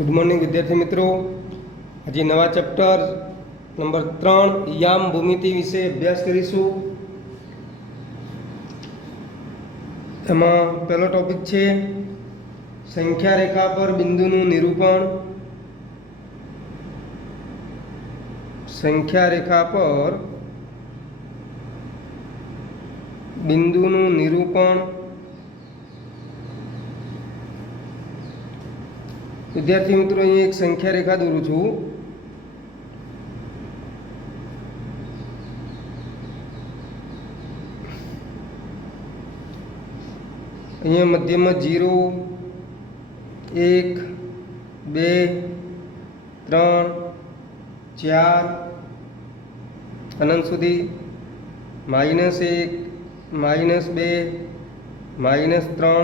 Good morning विद्यार्थी मित्रों। आज नवा चैप्टर नंबर 3 याम भूमिति विषे अभ्यास करीशू। एमां पहलो टॉपिक है संख्या रेखा पर बिंदुनुं निरूपण। संख्या रेखा पर बिंदुनुं निरूपण। विद्यार्थी मित्रों, अहीं एक संख्या रेखा दોરું છું। अहीं मध्य में 0 1 2 3 4 अनंत सुधी -1 -2 -3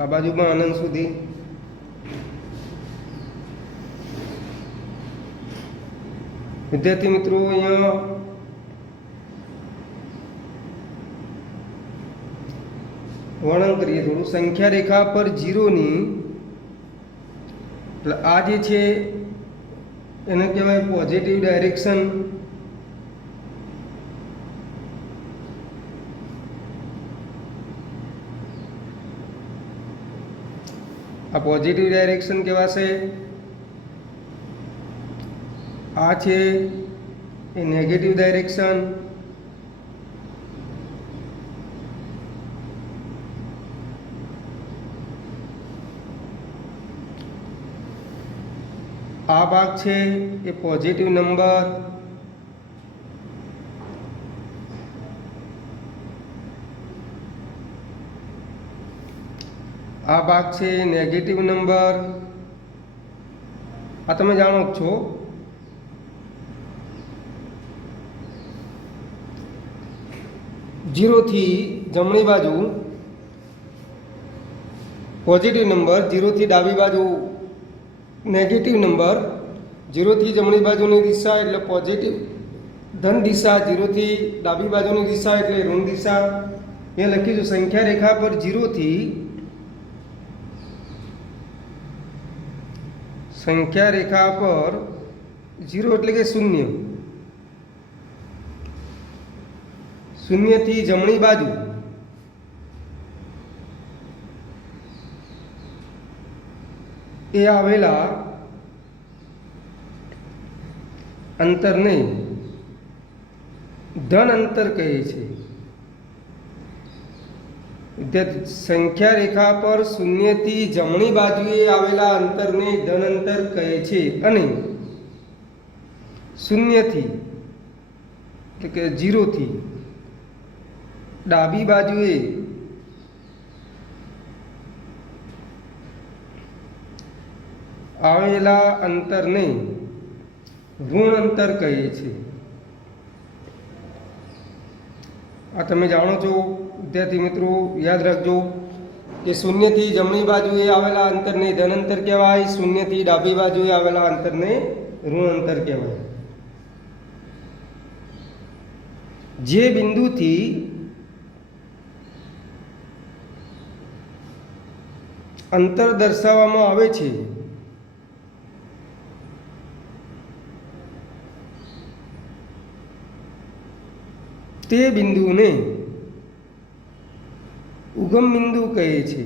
आ बाजू में अनंत सुधी। विद्यार्थी मित्रों, अहींया वर्णन करिए थोड़ું। संख्या रेखा पर 0 नी એટલે આ જે છે એને કહેવાય પોઝિટિવ ડાયરેક્શન। આ પોઝિટિવ ડાયરેક્શન કહેવાશે। आ है ए नेगेटिव डायरेक्शन। आ भाग है ए पॉजिटिव नंबर। आ भाग है नेगेटिव नंबर। आ तमे जाणो छो। 0 थी जमणी बाजू पॉजिटिव नंबर, 0 थी डाबी बाजू नेगेटिव नंबर। 0 थी जमणी बाजूनी दिशा एटले पॉजिटिव धन दिशा, 0 थी डाबी बाजूनी दिशा एटले ऋण दिशा। ये लखीशुं संख्या रेखा पर 0 थी संख्या रेखा पर 0 एटले के शून्य। शून्य थी जमणी बाजू ए आवेला अंतर ने धन अंतर कहे छे। विद्यार्थी, संख्या रेखा पर शून्य थी जमणी बाजुए आवेला अंतर ने धन अंतर कहे छे अने शून्य थी એટલે કે 0 थी डाबी बाजुए आवेला अंतर ने ऋण अंतर कहे छे। आ तमे जाणो छो विद्यार्थी मित्रों, याद रखजो कि 0 थी जमणी बाजुए आवेला अंतर ने धन अंतर कहेवाय, 0 थी डाबी बाजुए आवेला अंतर ने ऋण अंतर कहेवाय। जे बिंदु थी अंतर दर्शाववामां आवे छे ते बिंदुने उगम बिंदु कहे छे।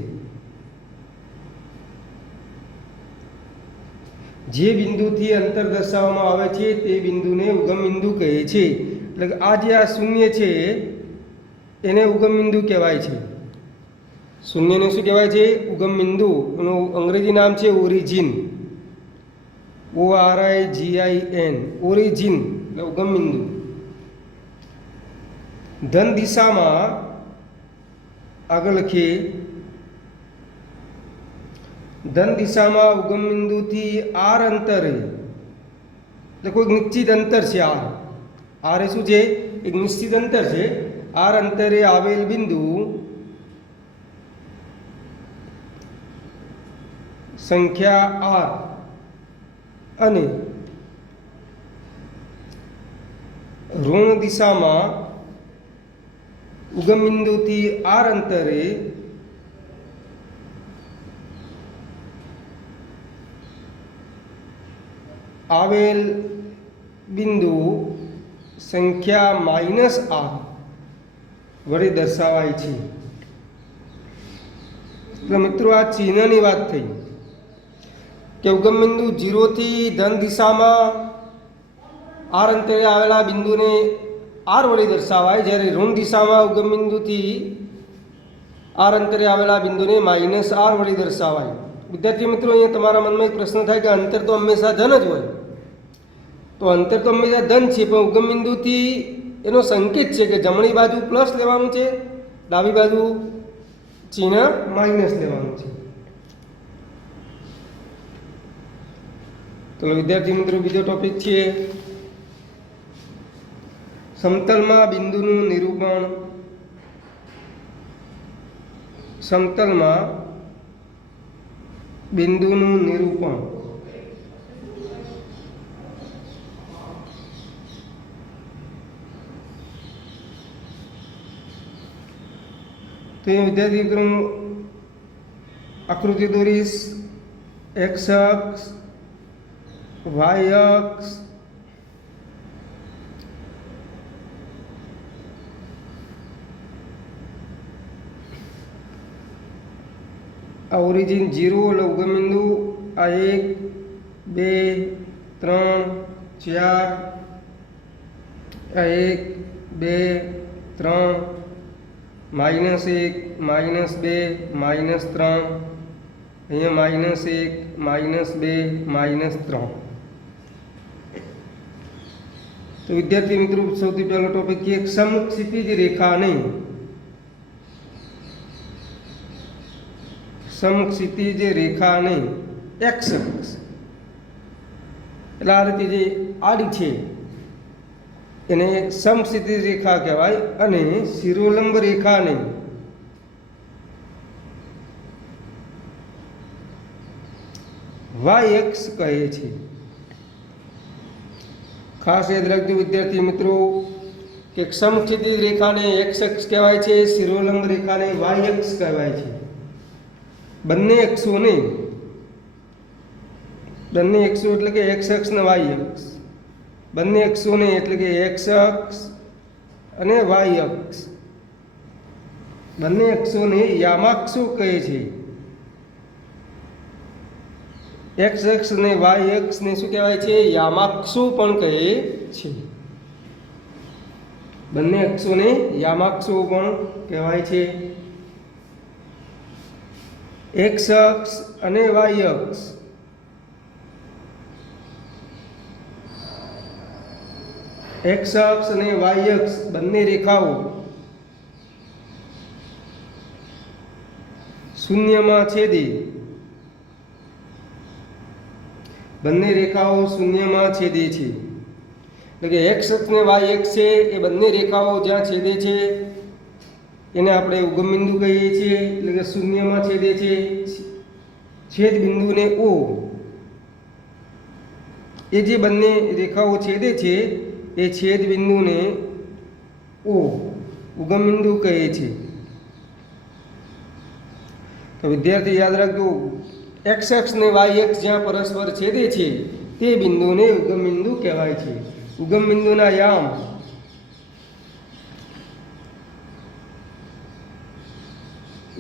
जे बिंदुथी अंतर दर्शाववामां आवे छे ते बिंदुने उगम बिंदु कहे छे। એટલે આ જે આ શૂન્ય છે એને ઉગમ બિંદુ કહેવાય છે। शून्य शू कहवाय छे? उगम बिंदु। अंग्रेजी नाम है ओरिजिन, ORIGIN, ओरिजिन એટલે उगम बिंदु। धन दिशा में आगे लखीए, धन दिशा में उगम बिंदु थी आर अंतरे એટલે कोई निश्चित अंतर है। आर शू है? एक निश्चित अंतर है। आर अंतरे आवेल बिंदु संख्या आर अने ऋण दिशा में उगम बिंदु थी आर अंतरे આવેલ બિંદુ સંખ્યા -r વડે દર્શાવાય છે. એટલે મિત્રો આ ચિહ્નની વાત થઈ કે ઉગમ બિંદુ 0 થી ધન દિશામાં r અંતરે આવેલા બિંદુને r વડે દર્શાવાય, જ્યારે ઋણ દિશામાં ઉગમ બિંદુથી r અંતરે આવેલા બિંદુને -r વડે દર્શાવાય. વિદ્યાર્થી મિત્રો, અહીંયા તમારા મનમાં એક પ્રશ્ન થાય કે અંતર તો હંમેશા ધન જ હોય. તો અંતર તો હંમેશા ધન છે, પણ ઉગમ બિંદુથી એનો સંકેત છે કે જમણી બાજુ પ્લસ લેવાનું છે, ડાબી બાજુ ચિહ્ન માઇનસ લેવાનું છે. તો વિદ્યાર્થી મિત્રો, બીજો ટોપિક છે સમતલમાં બિંદુનું નિરૂપણ. સમતલમાં બિંદુનું નિરૂપણ. તો એ વિદ્યાર્થી મિત્રો આકૃતિ દોરીશ. એક્સ અક્ષ, વાય અક્ષ, આ ઓરિજિન 0 એટલે ઉગમ બિંદુ, આ 1 2 3 4, આ 1 2 3, -1 -2 -3, અહીંયા -1 -2 -3. તો વિદ્યાર્થી મિત્રો, સૌથી પહેલો ટોપિક છે સમક્ષિતિજ રેખાને સમક્ષિતિજ રેખાને એક્સ અક્ષ એટલે આ રીતે જે આડી છે એને સમક્ષિતિજ રેખા કહેવાય, અને શિરોલંબ રેખાને વાય અક્ષ કહે છે. ખાસ યાદ રાખજો વિદ્યાર્થી મિત્રો કે સમક્ષિતિજ રેખાને એક્સ અક્ષ કહેવાય છે, શિરોલંબ રેખાને વાય અક્ષ કહેવાય છે. બંને અક્ષો એટલે કે એક્સ અક્ષ ને વાય અક્ષ, બંને અક્ષોને એટલે કે એક્સ અક્ષ અને વાય અક્ષ, બંને અક્ષોને યામાક્ષો કહે છે. એક્સ અક્ષ અને વાય અક્ષને શું કહેવાય છે? યામાક્ષો પણ કહે છે. બંને અક્ષોને યામાક્ષો પણ કહેવાય છે. એક્સ અક્ષ અને વાય અક્ષ એક્સ અક્ષ અને વાય અક્ષ બંને રેખાઓ શૂન્યમાં છેદે, બંને રેખાઓ શૂન્યમાં છેદે છે. એટલે કે એક્સ અક્ષ ને વાય અક્ષ છે એ બંને રેખાઓ જ્યાં છેદે છે એને આપણે ઉગમ બિંદુ કહીએ છીએ. એટલે કે શૂન્યમાં છેદે છે. છેદ બિંદુને ઓ, એ જે બંને રેખાઓ છેદે છે એ છેદ બિંદુને ઓ ઉગમ બિંદુ કહે છે. તો વિદ્યાર્થી યાદ રાખજો, એક્સ અક્ષ ને વાય અક્ષ જ્યાં પરસ્પર છેદે છે તે બિંદુને ઉગમ બિંદુ કહેવાય છે. ઉગમ બિંદુના યામ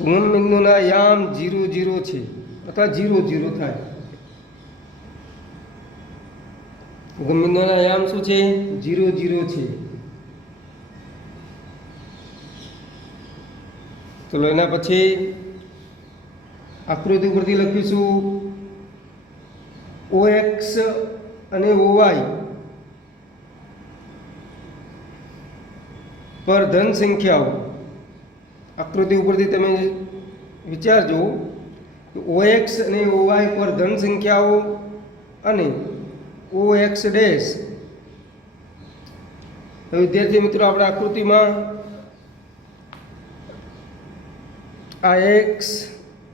ઉગમ બિંદુના યામ 0 0 છે અથવા 0 0 થાય. ઉગમ બિંદુના યામ શું છે? 0 0 છે. ચલો એના પછી આકૃતિ ઉપરથી લખીશું ઓ એક્સ અને ઓ વાય પર ધન સંખ્યાઓ. આકૃતિ ઉપરથી તમે વિચારજો કે ઓ એક્સ અને ઓ વાય પર ધન સંખ્યાઓ અને ઓ એક્સ ડેશ. વિદ્યાર્થી મિત્રો, આપણે આકૃતિમાં આ એક્સ,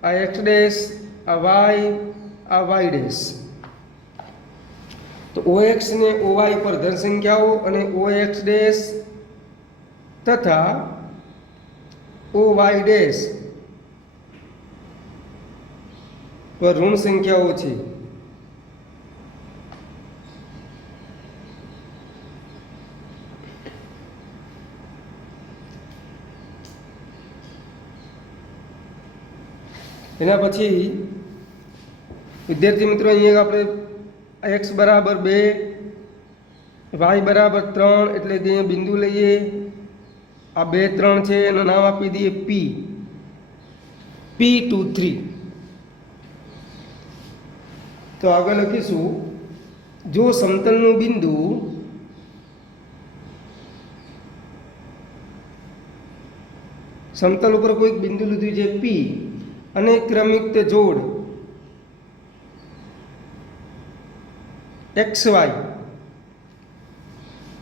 આ એક્સ ડેશ, આ વાય ડેશ. તો ઓ એક્સ ને ઓ વાય પર ધન સંખ્યાઓ અને ઓ એક્સ ડેશ તથા ઓ વાય ડેશ પર ઋણ સંખ્યાઓ છે. એના પછી વિદ્યાર્થી મિત્રો અહીંયા આપણે x બરાબર 2 y બરાબર 3 એટલે કે અહીંયા બિંદુ લઈએ, આ 2 3 છે એનું નામ આપી દઈએ P2 3. તો આગળ લખીશું, જો સમતલનું બિંદુ સમતલ ઉપર કોઈક બિંદુ લીધું છે P અને ક્રમિક જોડ XY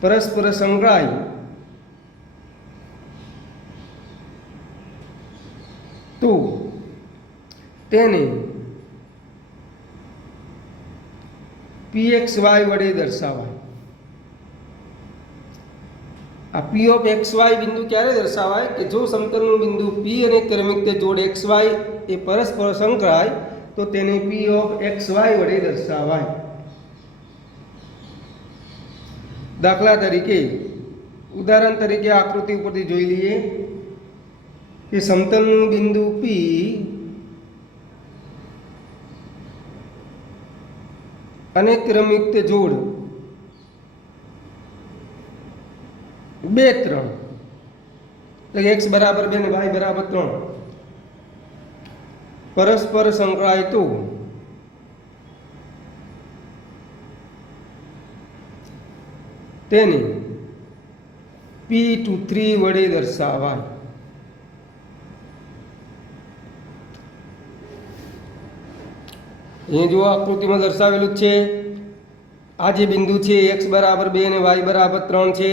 પરસ્પર સંકળાય તો તેને PXY વડે દર્શાવાય. આ P ઓફ XY બિંદુ ક્યારે દર્શાવાય કે જો સમતલનું બિંદુ P અને ક્રમિક જોડ XY એ પરસ્પર સંકળાય તો તેને P ઓફ XY વડે દર્શાવાય. દાખલા તરીકે ઉદાહરણ તરીકે આકૃતિ ઉપરથી જોઈ લઈએ કે સમતલનું બિંદુ P અને ક્રમિક જોડ 2 3 એટલે x બરાબર 2 અને y બરાબર 3 પરસ્પર સંકળાય તો તેને P2 3 વડે દર્શાવાય. અહીં જો આકૃતિમાં દર્શાવેલું છે, આ જે બિંદુ છે x બરાબર 2 અને y બરાબર 3 છે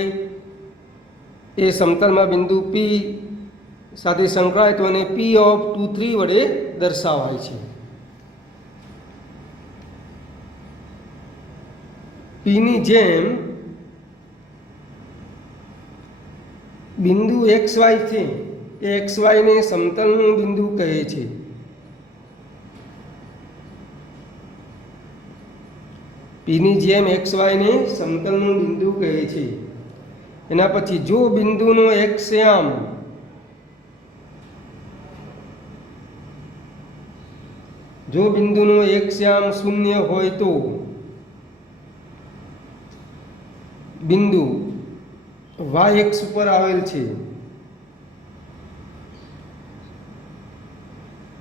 એ સમતલમાં બિંદુ P સાથે સંકળાય તો એને P ઓફ 2 3 વડે દર્શાવાય છે. P ની જેમ બિંદુ XY છે એ XY ને સમતલનું બિંદુ કહે છે. P ની જેમ XY ને સમતલનું બિંદુ કહે છે. એના પછી જો બિંદુનો એક્સ્યામ શૂન્ય હોય તો બિંદુ y અક્ષ ઉપર આવેલ છે.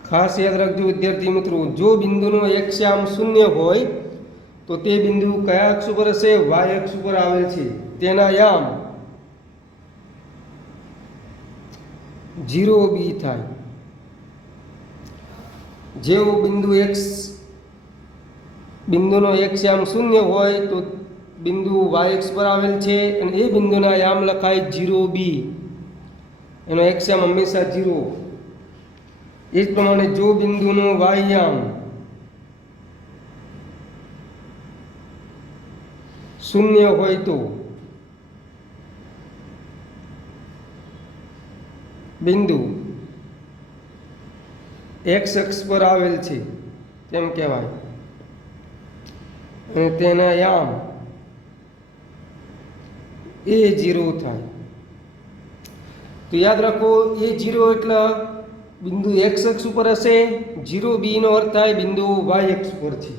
ખાસ યાદ રાખજો વિદ્યાર્થી મિત્રો, જો બિંદુનો એક્સ્યામ શૂન્ય હોય તો તે બિંદુ કયા અક્ષ ઉપર હશે? y અક્ષ ઉપર આવેલ છે. તેના યામ 0b થાય. જેવો બિંદુનો એક્સ્યામ શૂન્ય હોય તો બિંદુ y અક્ષ પર આવેલ છે અને એ બિંદુના યામ લખાય 0b. એનો એક્સ્યામ હંમેશા 0. એ જ પ્રમાણે જો બિંદુનો y યામ શૂન્ય હોય તો બિંદુ x અક્ષ પર આવેલ છે તેમ કહેવાય અને તેના યામ a0 થાય. તો યાદ રાખો, a0 એટલે બિંદુ x અક્ષ ઉપર હશે, 0b નો અર્થ થાય બિંદુ y અક્ષ પર છે.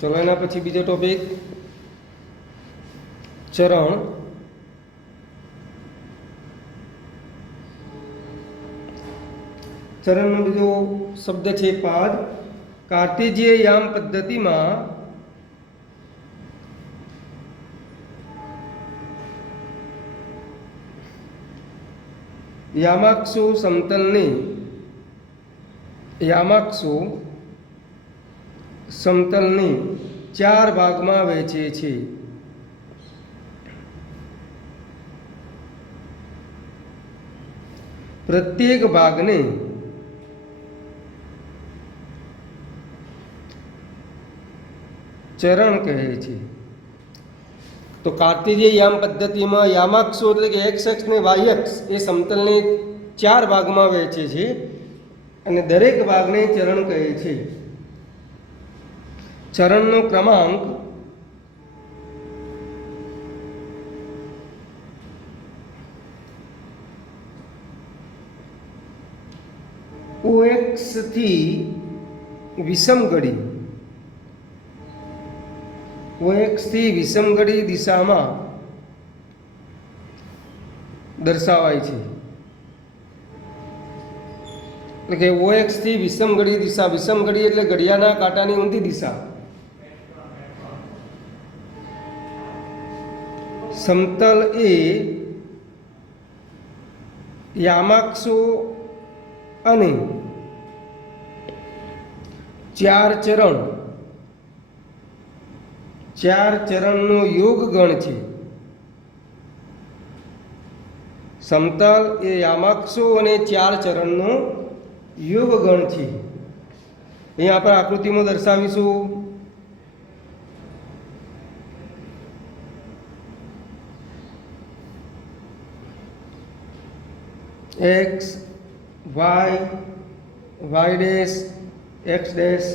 ચલો એના પછી બીજો ટોપિક ચરણ. ચરણનો બીજો શબ્દ છે પાદ. કાર્ટેજીય યામ પદ્ધતિમાં યામાક્ષો સમતલને 4 ભાગમાં વહેંચે છે. પ્રત્યેક ભાગને ચરણ કહે છે. તો કાર્ટેજીય યામ પદ્ધતિમાં યામાક્ષો એટલે કે x અક્ષ ને y અક્ષ એ સમતલને 4 ભાગમાં વહેંચે છે અને દરેક ભાગને ચરણ કહે છે. ચરણનો ક્રમાંક OX થી વિષમગળી OX થી વિષમગળી દિશામાં દર્શાવાય છે. એટલે કે OX થી વિષમગળી દિશા, વિષમગળી એટલે ઘડિયાળના કાંટાની ઊંધી દિશા. સમતલ એ યામાક્ષો અને 4 ચરણનો યોગ ગણ છે. સમતલ એ યામાક્ષો અને 4 ચરણનો યોગ ગણ છે. અહીંયા આપણે આકૃતિમાં દર્શાવીશું. x y y dash x dash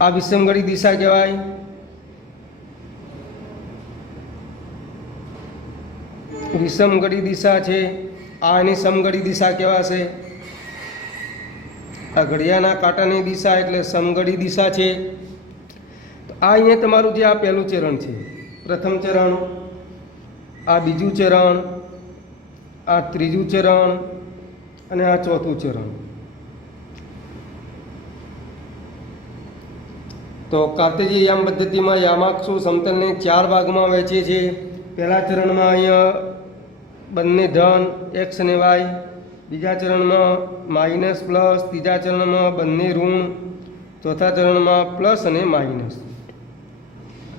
આ વિષમગળી દિશા કહેવાય. વિષમગળી દિશા છે. આ એની સમગળી દિશા કહેવાશે. આ ઘડિયાળના કાંટાની દિશા એટલે સમગળી દિશા છે. તો આ અહીંયા તમારું જે આ પહેલું ચરણ છે, પ્રથમ ચરણ, આ બીજું ચરણ, આ ત્રીજું ચરણ અને આ ચોથું ચરણ. તો કાર્ટેશિયન યામ પદ્ધતિમાં યામાક્ષો સમતલને 4 ભાગમાં વહેંચે છે. પહેલા ચરણમાં અહીંયા બંને ધન x અને y, બીજા ચરણમાં માઇનસ પ્લસ, ત્રીજા ચરણમાં બંને ઋણ, ચોથા ચરણમાં પ્લસ અને માઇનસ.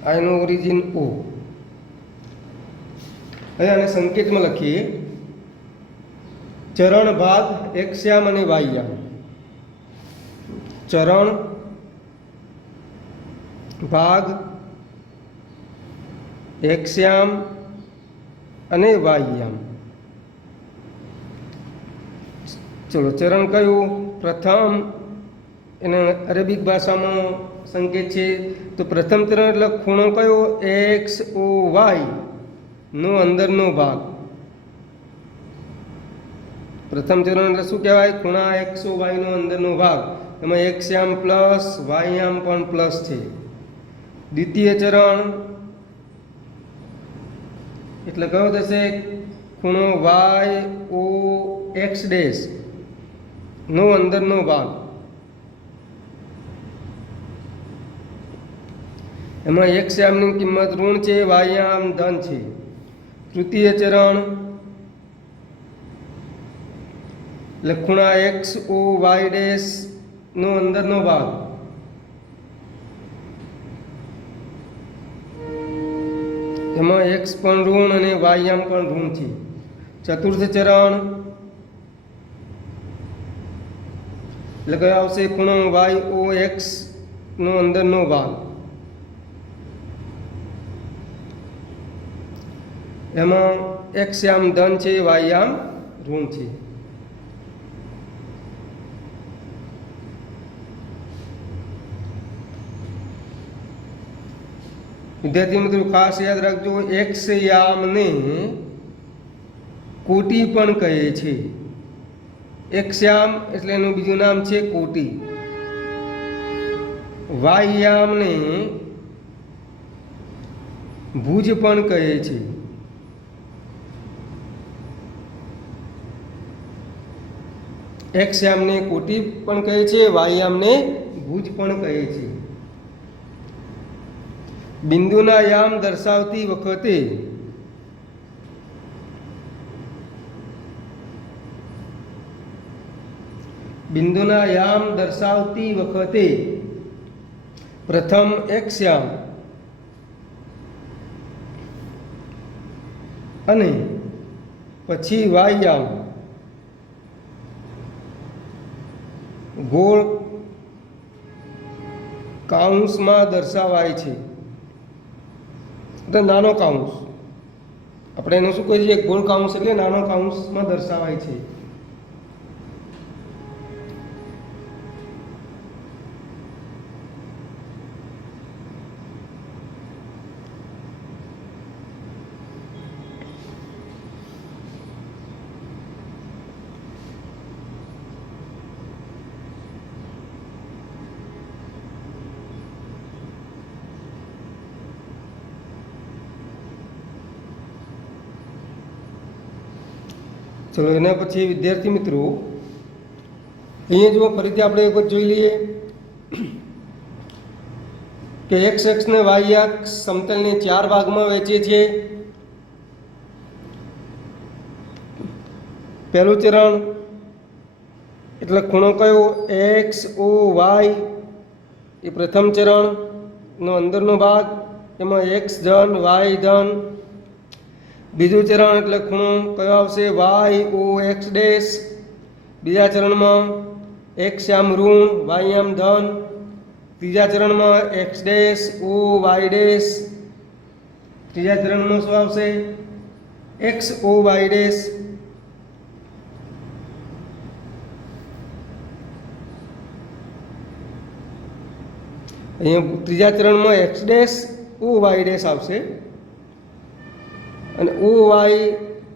આ એનું ઓરિજિન O. હવે આને સંકેતમાં લખીએ. ચરણ ભાગ x યામ અને y યામ. ચરણ ભાગ x યામ અને y યામ. ચલો, ચરણ કયું? પ્રથમ, એને અરેબિક ભાષામાં સંકેત છે. તો પ્રથમ ચરણ એટલે ખૂણો કયો? XOY નો અંદરનો ભાગ. પ્રથમ ચરણ એટલે શું કહેવાય? ખૂણા XOY નો અંદરનો ભાગ. એમાં x યામ પ્લસ, y યામ પણ પ્લસ છે. દ્વિતીય ચરણ એટલે કયો થશે? ખૂણો YOX ડેશ નો અંદરનો ભાગ. એમાં x યામની કિંમત ઋણ છે, y યામ ધન છે. તૃતીય ચરણ એટલે ખૂણા XOY ડેશ નો અંદરનો ભાગ. એમાં x પણ ઋણ અને y યામ પણ ઋણ છે. ચતુર્થ ચરણ એટલે કયો આવશે? ખૂણો YOX નો અંદરનો ભાગ. એમાં x યામ ધન છે, y યામ ઋણ છે. વિદ્યાર્થી મિત્રો ખાસ યાદ રાખજો, x યામને કોટી પણ કહે છે. x યામ એટલે એનું બીજું નામ છે કોટી. y યામને ભુજ પણ કહે છે. x યામને કોટી પણ કહે છે, y યામને ભુજ પણ કહે છે. બિંદુના યામ દર્શાવતી વખતે પ્રથમ x યામ અને પછી y યામ ગોળ કાઉન્સમાં દર્શાવાય છે. એટલે નાનો કાઉન્સ, આપણે એને શું કહીએ છીએ? ગોળ કાઉન્સ એટલે નાનો કાઉન્સમાં દર્શાવાય છે. ચલો એના પછી વિદ્યાર્થી મિત્રો અહીંયા જો ફરીથી આપણે એક વખત જોઈ લઈએ કે એક્સ અક્ષને વાય અક્ષ સમતલને 4 ભાગમાં વહેંચીએ છીએ. પહેલું ચરણ એટલે ખૂણો કયો એક્સ ઓ વાય એ પ્રથમ ચરણનો અંદરનો ભાગ, એમાં એક્સ ધન વાય ધન. બીજું ચરણ એટલે ખૂણો કયો આવશે વાય ઓ એક્સ ડેશ, બીજા ચરણમાં એક્સ આમ ઋણ વાય આમ ધન. ત્રીજા ચરણમાં X dash O Y dash, ત્રીજા ચરણમાં શું આવશે એક્સ ઓ વાય ડેશ. અહીંયા ત્રીજા ચરણમાં X dash O Y dash આવશે અને ઓ વાય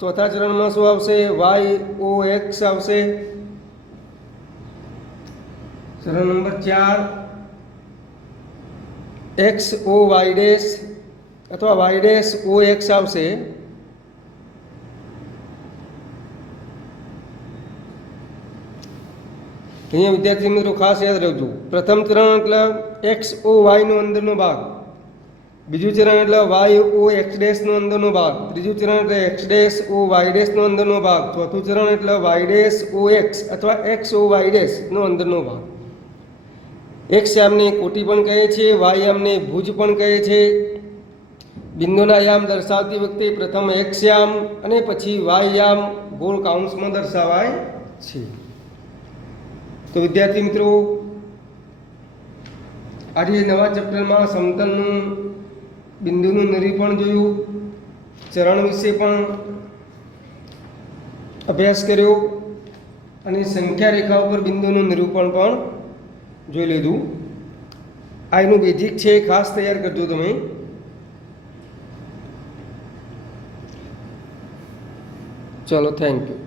ચોથા ચરણમાં શું આવશે વાય ઓ એક્સ આવશે. ચરણ નંબર 4 એક્સ ઓ વાય ડેશ અથવા વાય ડેશ ઓ એક્સ આવશે. અહીંયા વિદ્યાર્થી મિત્રો ખાસ યાદ રાખજો, પ્રથમ ચરણ એટલે એક્સ ઓ વાયનો અંદરનો ભાગ, બીજું ચરણ એટલે વાય ઓ એક્સ ડેશનો અંદરનો ભાગ, ત્રીજું ચરણ એટલે એક્સ ડેશ ઓ વાય ડેશનો અંદરનો ભાગ, ચોથું ચરણ એટલે વાય ડેશ ઓ એક્સ અથવા એક્સ ઓ વાય ડેશનો અંદરનો ભાગ. એક્સ યામને કોટી પણ કહે છે, વાય યામને ભુજ પણ કહે છે. બિંદુના યામ દર્શાવતી વખતે પ્રથમ એક્સ યામ અને પછી વાય યામ ગોળ કાઉન્સમાં દર્શાવાય છે. તો વિદ્યાર્થી મિત્રો આજે નવા ચેપ્ટરમાં સમતલનું બિંદુનું નિરૂપણ જોયું, ચરણ વિશે પણ અભ્યાસ કર્યો અને સંખ્યા રેખા ઉપર બિંદુનું નિરૂપણ પણ જોઈ લીધું. આ એનું બેઝિક છે, ખાસ તૈયાર કરજો તમે. ચલો થેન્ક યુ.